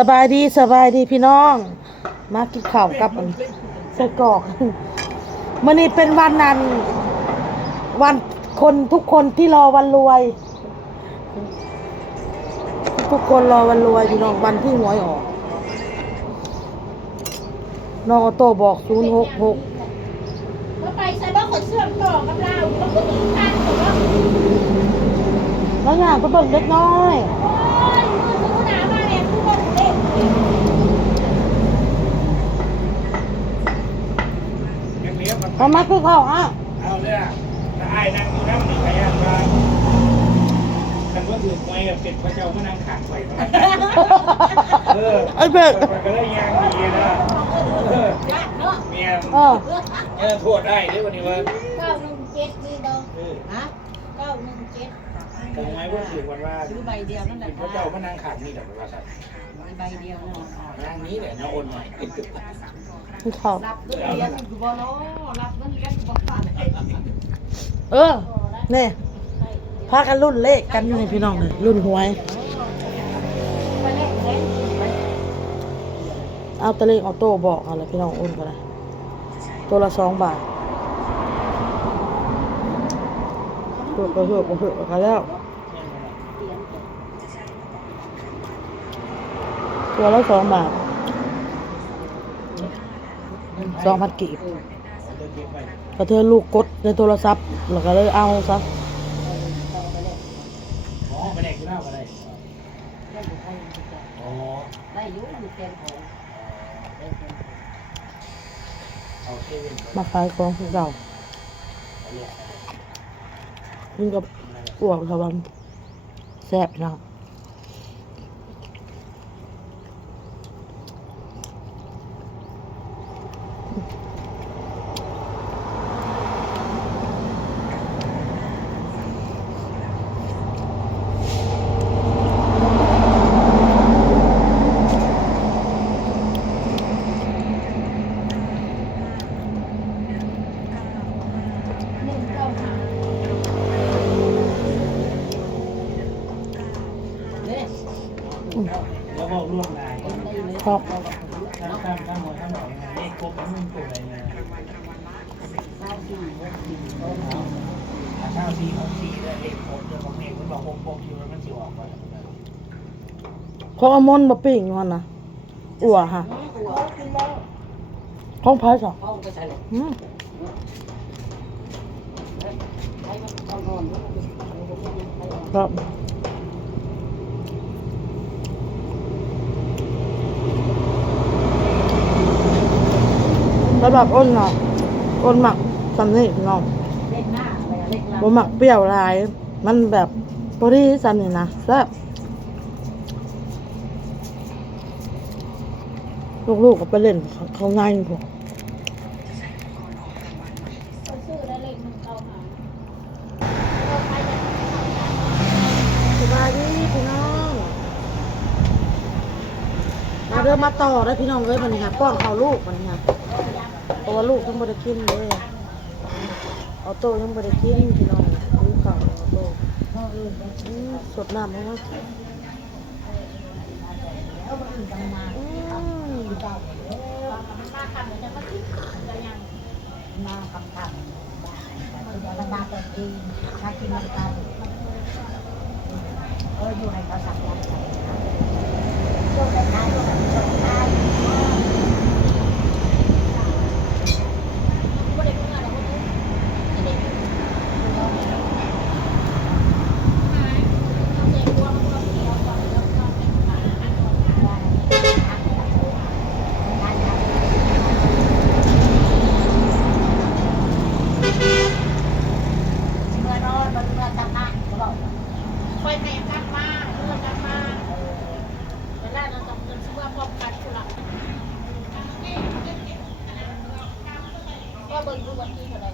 สบายดีพี่น้องมากินข้าวกับไส้กรอกมื้อนี้เป็นวันนั้นวันคนทุกคนที่รอวันรวย ทุกคนรอวันรวยพี่น้องวันที่หวยออกน้องออโต้บอก066ก็ไปใส่บ้าขนเสื่อมต่อกับเราแล้วก็มีการแต่ว่าแล้วงานก็เบิ่งเล็กน้อยโอ้ยมือถือหนามาเนี่ยทุกคนเด็กเอามาคือข้าวอ่ะเอาเลยอ่ะถ้าไอ้นั่งอยู่นั่งหนึ่งไงอ่ะว่าคันว่าถือไว้เป็นพระเจ้าก็นั่งขาดไฟไอ้เบ็ดมันก็เลยยังดีนะเมียโทษได้ด้วยวันนี้ว่า917นี่ดอกฮะ917ผมไม่ว่าถือวันว่า ซื้อใบเดียวนั่นแหละ พระเจ้าก็นั่งขาดนี่แต่ว่าครับ ใบเดียวนั่นนั่งนี้แหละนะโอนหน่อย คือข้าว รับเงินเดือนอยู่บ่เนาะรับเงินกันบ่ขาดนี่พากันรุ่นเลขกันอยู่ในพี่น้องเลยรุ่นหวยไปเล่นเล่นไป เอาตะเลงออโต้บอกอะไรพี่น้องโอนกันเลยตัวละ2 บาทตัวก็เหือกกันแล้วตัวละ2 บาท2,000 กีบก็เธอลูกกดในโทรศัพท์แล้วก็เลยเอาซะอ๋อไปไหนกินเหล้าไปไหนอ๋อได้อยู่มันเต็มของเอาเซเว่น มาขายของพวกเรานี่กับอ้วกระวังแซ่บนะแล้วบอกล่วงหน้าก็ครับ ถ้าหมดยังไงนี่ครบแล้วมึงตัวอะไรเนี่ยถ้า464ได้เลขครบเดี๋ยวบางเองมันบอก6อยู่แล้วมันสิออกมา ของอมนบะปิ้งมันนะอ้วฮะของไผ่สองครับระดับอ้นเนาะอ้นหมักสำนี่น้องบ่หมักเปรี้ยวหลายมันแบบพอดีสำนี่นะแซ่บลูกๆก็ไปเล่นเขาง่ายพวกซื้อได้เลข195สบายดีพี่น้องมาเริ่มมาต่อได้พี่น้องเลยวันนี้ค่ะป้อนข้าวลูกวันนี้ค่ะเพราะว่าลูกยังไม่ได้กินเลยออโต้ยังไม่ได้กินพี่น้องลูกข้าวออโต้สดน้ำให้เขากินมาคำถามเดี๋ยวบรรดาตัวเองถ้ากินมันกันอยู่ในเขาสั่งยังช่วงท้ายช่วงท้ายค่อยแม่กันมาเลื่อนกันมาเวลาเราต้องเงินซื้อว่าพร้อมกันคุละก็เบิ่งดูวันที่เท่าไหร่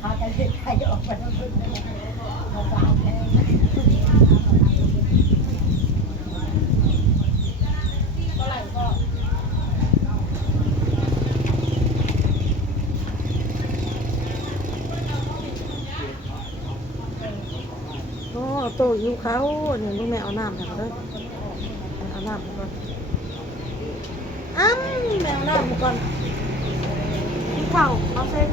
เขาจะเรียกใครออกมาต้องขึ้นมาฟังแค่เท่าไหร่ก็ โอ้ โตหิวเขาเนี่ยลูกแม่เอาน้ำให้เขาเด้อเอาน้ำให้ก่อนแม่เอาน้ำให้ก่อนกินข้าวเอาเส้น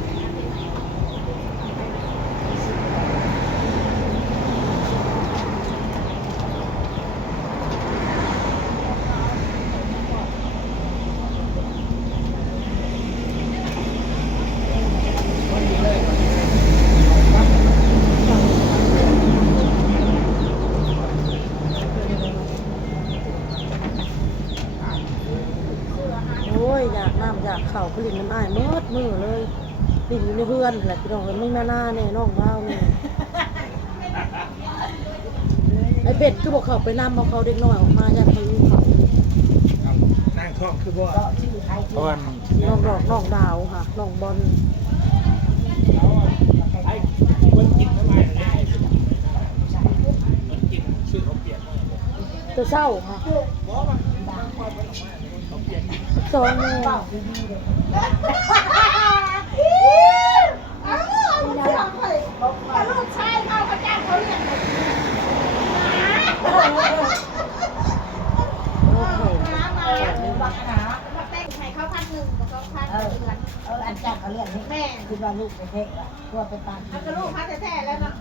โอ้ยอยากน้ำอยากเข่าผลิตน้ำอ้ายมืดมือเลยปิ่นอยู่ในเพื่อนแหละพี่น้องไม่มาหน้าเนี่ยน้องว้าวเนี่ยไอ้เป็ดคือบอกเขาไปน้ำบอกเขาเด็กน้อยออกมาอยากเขาอยู่เขา นั่งท้องคือบ่เพราะว่า น้องดอกน้องดาวค่ะน้องบอล ไอ้คนกินทำไมเนี่ยมันกินชื่อเขาเปลี่ยน จะเศร้าค่ะ2 โมง ลูกชายเขาเขาจ้างเขาเลี้ยง โอเค มาเต้นให้เขา1,000กับเขา1,000เดือน อันจากเขาเรียกนี่ แม่ คือว่าลูกไปเทะว่าตัวไปปาก แล้วก็ลูกเขาแท้ๆแล้วเนาะ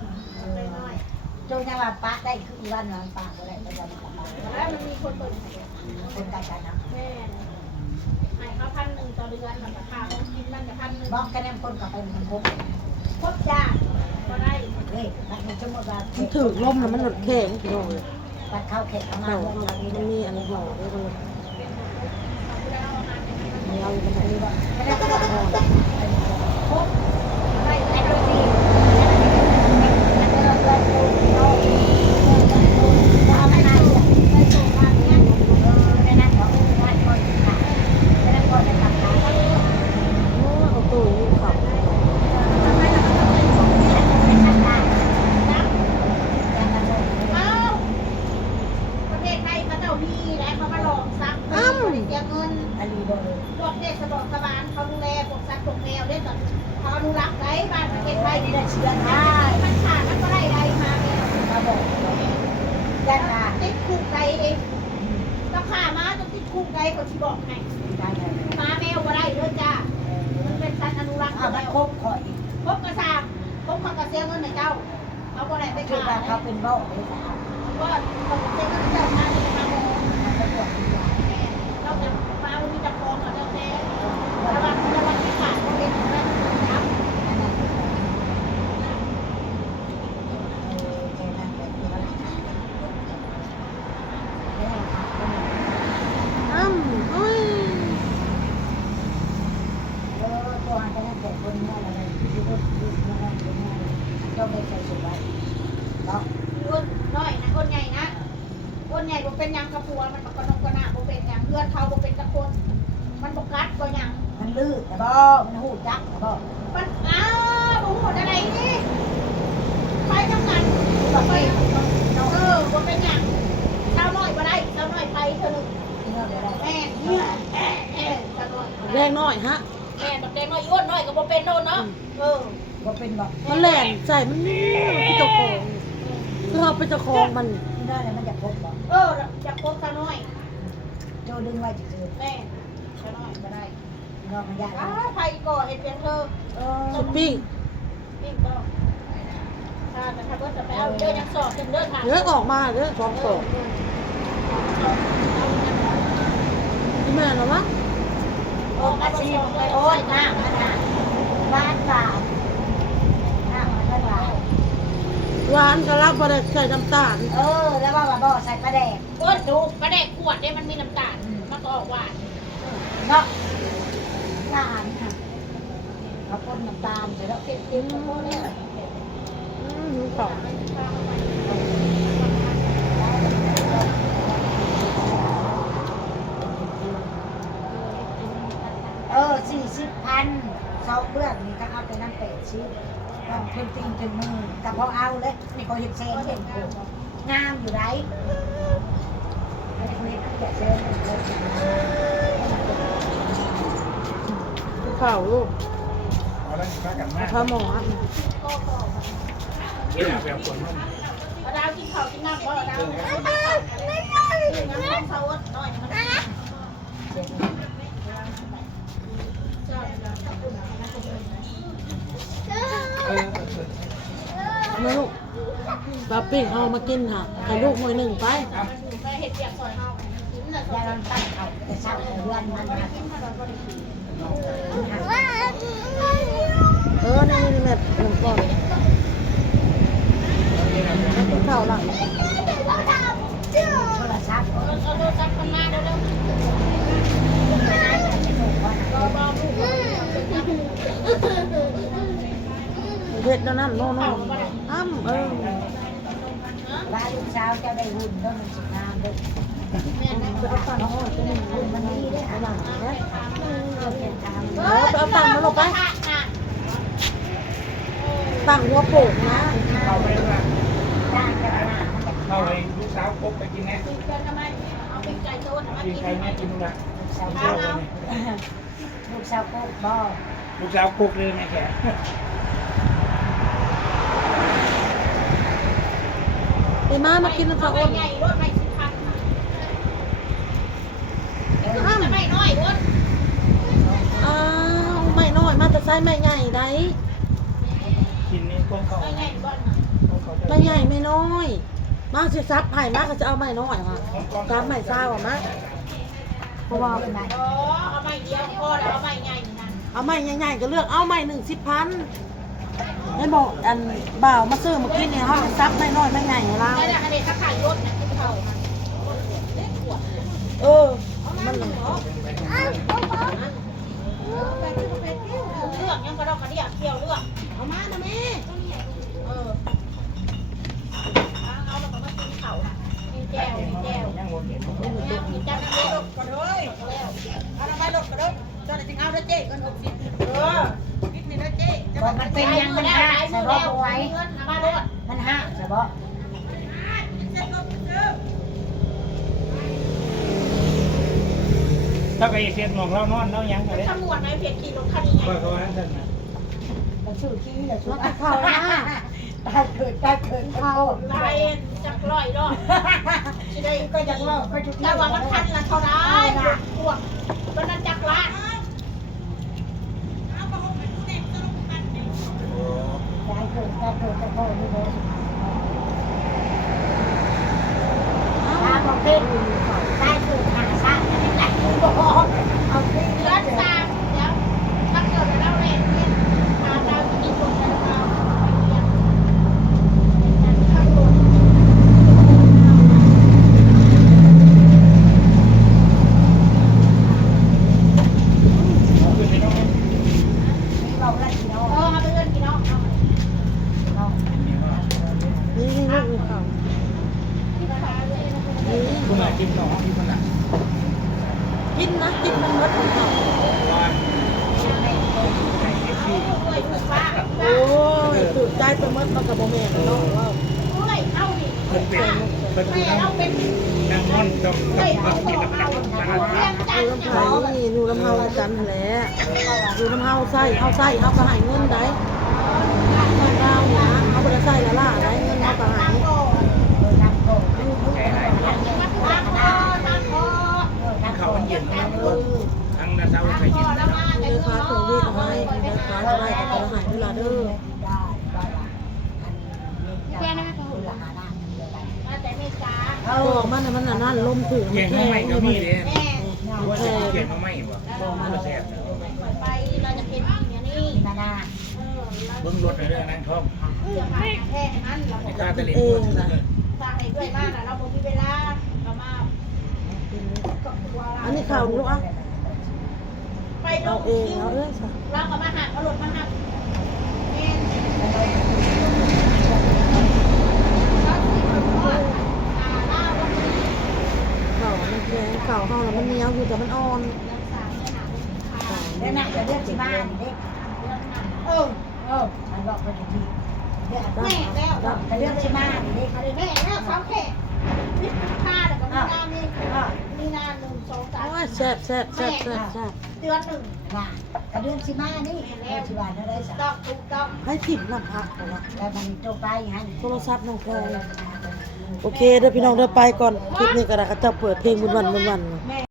น้อย จงยังว่าปะได้คืออีวันนอนปากอะไรไปวันปาก ๆแล้วมันมีคนเปิดให้ คนกันกันนะ แม่ให้เขา1,000ต่อเดือนแล้วก็ค่าของกินมันก็1,000 บอกกันแนมคนกับไปมันพบ ครบจ้าก็ได้ เฮ้ยมันสมมติว่า มันถือลมแล้วมันหลดแข็งพี่น้องเลย ปัดเข้าเข็ดเข้ามา เข่า เรื่องนี้ มันมีอันห่อด้วยกันเลยเหนียวอยู่มัน อัน นี้ นี้ว่าไม่ได้ก็ห่อพบไม่แต่ดูดีเอาไม่นานเลยไปส่งทางนี้ในนั้นเขาเป็นวันคนค่ะในนั้นคนจะทำงาน โอ้เอาตู้อยู่เขา เอ้าประเทศไทยเขาเจ้ามีและเขามาหลอกซักเขาไม่ได้เสียเงิน อันนี้โดน พวกเทศบาลเขาดูแลพวกสัตว์พวกแมวเล่นก่อนเขาอนุรักษ์ไว้บ้านประเทศไทย นี่ นี่ ได้เชื่อได้ มันขาดมันก็ได้ไรมาเนี่ย มาบอกยันมา ติดคุกใดเองต้องฆ่าม้าต้องติดคุกใดคนที่บอกให้ ได้เลย ม้าแมวก็ได้เลยจ้ามันเป็นสัตว์อนุรักษ์ เอาไปครบขออีก พบกระซามพบเขากระเซียเงินในเจ้าเขาก็ได้ไป คือ ฆ่า ว่าเขาเป็นโรคเลยสาว ก็เขากระเซียเงินเจ้ามาจะมาโม มันก็ปวดหัว เราจะมาเอามีตะคองกับเจ้าแท้ระวังที่ขาดก็เป็นของเราครับ นั่นแหละแค่นั้นเลยคือว่าแล้วค่ะ โอ้ย ตัวอันนั้นแต่คนนี้อะไรที่รถที่นั่นคนนี้ต้องไปใส่สุดไว้เนาะ คนน้อยนะคนใหญ่นะคนใหญ่บ่เป็นยังกระปัวมันกระนงกระหน้าบ่เป็นยังเลือดเขาบ่เป็นตะคนมันบ่กัดบ่ยัง มันลื่นแต่บ่มันหูจักแต่บ่ มันอ้าวบ่หมดอะไรนี่ไปทำงาน แบบ ไป นี้ บ่เป็นยังเช้าน้อยบ่ได้เช้าน้อยไปเท่านึง ที่เราได้ แม่เช้าน้อย แรงน้อยฮะ แม่บักแดงน้อยอ้วนน้อยก็บ่เป็นโน่นเนาะบ่เป็นแบบ มันแหลนใส่มันนี่คือเจ้าของคือเราเป็นเจ้าของมัน ที่นั่นเลยมันจะพบบ่ อยากพบเช้าน้อย โจดึงไว้จืด แม่เช้าน้อยบ่ได้ ๆเรามันยาก อ้าวไผก่อเฮ็ดเป็นเธอ สุดปิ้ง นี่ก็ถ้าจะทำก็จะไปเอาเยอะยังสอบจนเดินทาง เยอะออกมาเยอะ2 ศอกที่แม่เหรอวะ โอ้อาชีพโอ้ยน้ำมันน่ะบ้านบาทน้ำมันละลาย หวานกะลับบ่ได้ใส่น้ำตาล แล้วว่าบ่ใส่ปลาแดก ก้นดูกระแดกขวดเนี่ยมันมีน้ำตาลมันก็ออกหวาน เนาะหลานค่ะเขาพ่นน้ำตาลเสร็จแล้ว เต็มๆหมดเลย หิวข้าว 40,000เขาเบื้องนี่ก็เอาไปน้ำเป็ดชิ้นต้องเพิ่มตีนถึงมือแต่พอเอาเลยนี่เขาเห็นเซนเห็นกูงามอยู่ไรไอ้คนนี้ก็เห็นเซนเลย หิวข้าวลูก เอาแล้วมากันมาก ข้าวหมออัน ก็ เดี๋ยวแบบคนมัน กระดาษ กินข้าวกินน้ำบ่ดาวน้ำเสาร์น้อยมัน มาลูกปาปิ้งเอามากินค่ะให้ลูกหน่อยหนึ่งไป ไปเห็ดเปียกซอยเฮากินน่ะซอย ยาลันตั้งเขาแต่เช้าเดือนมันนะ กินถนนบ่ได้กิน นี่แม่ลงก่อนกินข้าวหลัง โทรศัพท์ เอาโทรศัพท์คนมาเด้อบ่ลูก เผ็ดแล้วนั่นโน่อ้ำว่าลูกสาวจะได้หุ่นต้องมันสิงามด้วย แม่น ไปเอาตังค์มาให้ หุ่นมันดีด้วย เอาหลังนะ เราเป็นทาง ไปเอาตังค์มาลงไปตังค์หัวโป่งนะ เข้าไปว่า ด้านกันหน้ามันจะ เข้าไปลูกสาวพกไปกินแน่ กินกันทำไมเอาเป็นไก่โตนมา กิน กิน ใครแม่กินละ ลูกสาวโคกบ่ ลูกสาวพกเลยแม่แขก ไอ้มากินข้าวอ้น ใหญ่รถไม่สิพันจะไม่น้อยอ้น อ้าวไม่น้อยมาแต่ไซส์ไม่ใหญ่ได้ กินนี่ก้องเขา ไม่ใหญ่บ่อน ไม่ใหญ่ไม่น้อย มาสิซับไผ่มาก็จะเอาไม่น้อยค่ะซับไม่ซ่าว่ะมาเพราะว่า เป็นไร อ๋อเอาไม่เดียวพอแล้วเอาไม่ใหญ่นั่น เอาไม่ใหญ่ๆก็เลือกเอาไม่10,000ให้บอกอันบ่าวมาซื้อมากินเนี่ยเขาซับไม่น้อยไม่ใหญ่ให้เรา ได้ละอันนี้ถ้าขายรถเนี่ยขึ้นเขามัน มัน เลือกยังก็ต้องมาเรียกเกี่ยวเลือกเอามานะแม่เอาแล้วก็มากินเขากินแก้วกินแก้ว ยังหมดเห็น กินจานน้ำเล็กก็เลยเอาน้ำมันลดก็เลยตอนนี้เอาได้เจ๊กัน60นิดนึงได้เจ๊ บอกมันเป็นยังมันห้าใส่บ่ไว้ เงินมาลด มันห้าใส่บ่ ถ้าไปเสียดหมองเรานอนเรายังอะไร ตำรวจในเพจขี่รถคันนี้ไง ก็เขาว่าท่านนะ มันชื่อที่เหรอชื่อ มาเข้านะ ได้เกิดเข้า ลายจักร้อยรอบจะได้ ก็ยังว่าไปทุก แต่ว่ามันทันละเท่าไรพวกมันนั่นจักละ ได้เกิดจะพ่อนี่บ่ถ้าบอกเป็นได้เกิดหาซะนี่แหละบอกเอาที่ เลือดสาดเดี๋ยวถ้าเกิดเราเล่นเนี่ยพาเราจะกินคนกันเราไปเรียนข้างบน ขึ้นไปน้อง เราละพี่น้อง เอาไปเรียนกี่น้องเอา น้อง นี่ลูกนี่เขานี่ คุณหน่อยกินหนอที่มันละ กินนะกินมันหมดของเขา ตอนไข่เอฟซี ด้วยถูกป้า โอ้ยตื่นใจไปหมดมันกับโมเมนต์เนาะว่า ด้วยเข้าดิ เป็นเป็น แม่เราเป็น นางนอนต้อง ด้วยเอาบอกเอาเรียนจัน ดูน้ำไผ่นี่ดูน้ำเฮากันแหละดูน้ำเฮาใส่เอาใส่เอาก็ให้เงินได้เงินเราเนี่ยเอาไปใส่ละล่าได้เงินเอาก็ให้ นักโก แก่ไหน เขามันเย็นนะทั้งนาเซาไข่เย็นนะ เนื้อค้าของวีดให้เนื้อค้าจะได้ก็จะให้เวลาเด้อ ได้อันนี้คุณละหาหน้า แต่เมษา ตัวมันน่ะมันนั่นลมถึง เก่งน้องใหม่ก็มีเลย แม่ ว่าจะเก่งน้องใหม่บ่มาแซ่บ ไปเราจะเป็นอย่างนี้ นานา เบิ้งรถในเรื่องนั้นชอบ แค่นั้นเรา ในการตะลิด สร้างให้ด้วยบ้านเราบ่มีเวลาเรามา อันนี้ข่าวลูกอ่ะ ไปล เอา ง เองเอาเอ้ยค่ะ เราก็มาหักเอารถมาหักเองล่าว่า เข่ามันแข็งเข่าเฮาแล้วมันเหนียวอยู่แต่มันอ่อน เดี๋ยวนะจะเลือกที่บ้านเด็กมันบอกไปทีเดี๋ยว แม่แล้ว จะเลือกที่บ้านเด็ก อะไรแม่แล้วเขาแค่พิษค่าแล้วก็มีนานี่มีนา1 2 โอ้ย 3 แซ่บแซ่บแซ่บแซ่บแซ่บ เดือนหนึ่ง น่ะกระเดือนที่บ้านนี่เลือกที่บ้านนั่นเลยสัก ต้องถูกต้อง ให้ถิ่มน้ำผักเอาละ แล้วมันโตไปฮัน โทรศัพท์น้องแพร เ โอเคเด้อพี่น้องเด้อไปก่อนคลิปนี้ก็ได้ก็จะเปิดเพลงบุญวัน